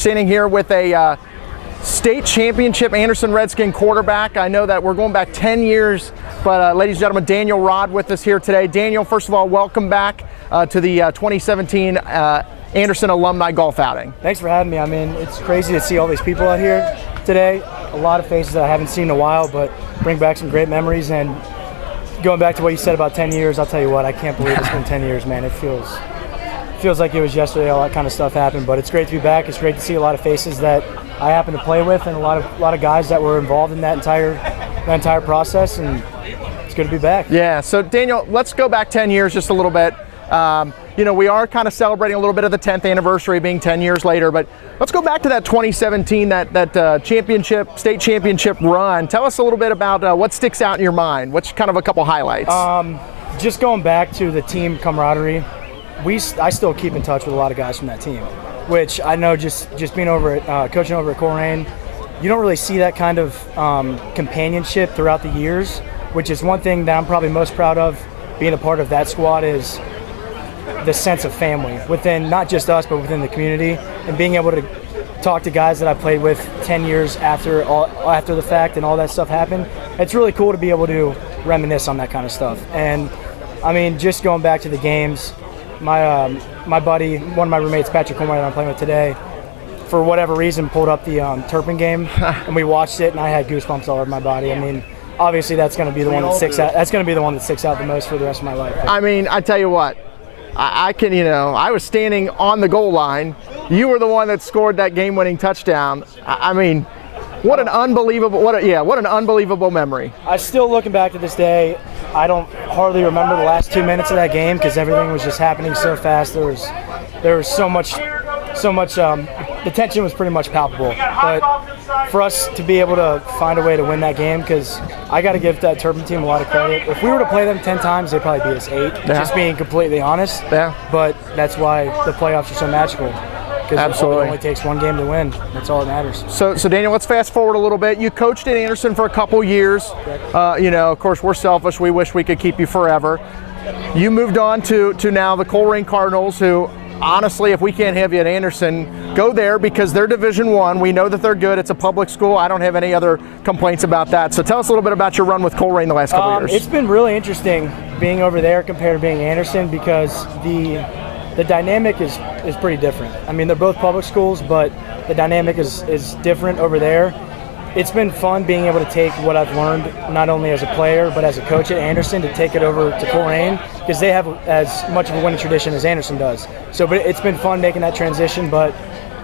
Standing here with a state championship Anderson Redskin quarterback. I know that we're going back 10 years, but ladies and gentlemen, Daniel Rod with us here today. Daniel, first of all, welcome back to the 2017 Anderson Alumni Golf Outing. Thanks for having me. I mean, it's crazy to see all these people out here today. A lot of faces that I haven't seen in a while, but bring back some great memories. And going back to what you said about 10 years, I'll tell you what, I can't believe it's been 10 years, man. It feels like it was yesterday, all that kind of stuff happened, but it's great to be back. It's great to see a lot of faces that I happen to play with and a lot of guys that were involved in that entire process, and it's good to be back. Yeah, so Daniel, let's go back 10 years just a little bit. You know, we are kind of celebrating a little bit of the 10th anniversary being 10 years later, but let's go back to that 2017, that championship, state championship run. Tell us a little bit about what sticks out in your mind. What's kind of a couple highlights? Just going back to the team camaraderie, I still keep in touch with a lot of guys from that team, which I know just being over at coaching over at Coleraine, you don't really see that kind of companionship throughout the years, which is one thing that I'm probably most proud of being a part of that squad, is the sense of family within not just us but within the community, and being able to talk to guys that I played with 10 years after the fact and all that stuff happened. It's really cool to be able to reminisce on that kind of stuff. And I mean, just going back to the games, my buddy, one of my roommates, Patrick Coleman, that I'm playing with today, for whatever reason pulled up the Turpin game and we watched it, and I had goosebumps all over my body. I mean, obviously that's going to be the one that sticks out. That's going to be the one that sticks out the most for the rest of my life. I mean, I tell you what, I can, you know, I was standing on the goal line. You were the one that scored that game-winning touchdown. I mean, what an unbelievable memory. I still, looking back to this day, I don't hardly remember the last 2 minutes of that game because everything was just happening so fast. There was so much. The tension was pretty much palpable. But for us to be able to find a way to win that game, because I got to give that Turpin team a lot of credit. If we were to play them 10 times, they'd probably beat us 8. Yeah. Just being completely honest. Yeah. But that's why the playoffs are so magical. Absolutely. It only takes one game to win. That's all that matters. So Daniel, let's fast forward a little bit. You coached at Anderson for a couple years. You know, of course, we're selfish. We wish we could keep you forever. You moved on to now the Coleraine Cardinals, who, honestly, if we can't have you at Anderson, go there because they're Division I. We know that they're good. It's a public school. I don't have any other complaints about that. So tell us a little bit about your run with Coleraine the last couple years. It's been really interesting being over there compared to being Anderson, because the dynamic is pretty different. I mean, they're both public schools, but the dynamic is different over there. It's been fun being able to take what I've learned, not only as a player, but as a coach at Anderson, to take it over to Coleraine, because they have as much of a winning tradition as Anderson does. So, but it's been fun making that transition, but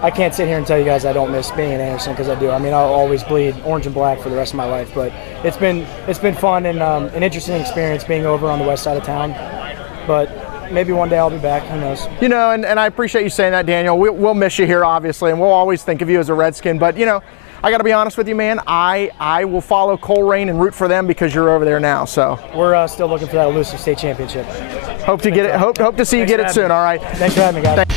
I can't sit here and tell you guys I don't miss being at Anderson, because I do. I mean, I'll always bleed orange and black for the rest of my life, but it's been fun and an interesting experience being over on the west side of town. But maybe one day I'll be back. Who knows? You know, and I appreciate you saying that, Daniel. We'll miss you here, obviously, and we'll always think of you as a Redskin. But, you know, I got to be honest with you, man. I will follow Coleraine and root for them because you're over there now. So we're still looking for that elusive state championship. Hope to get it. Hope to see you get it soon. All right. Thanks for having me, guys.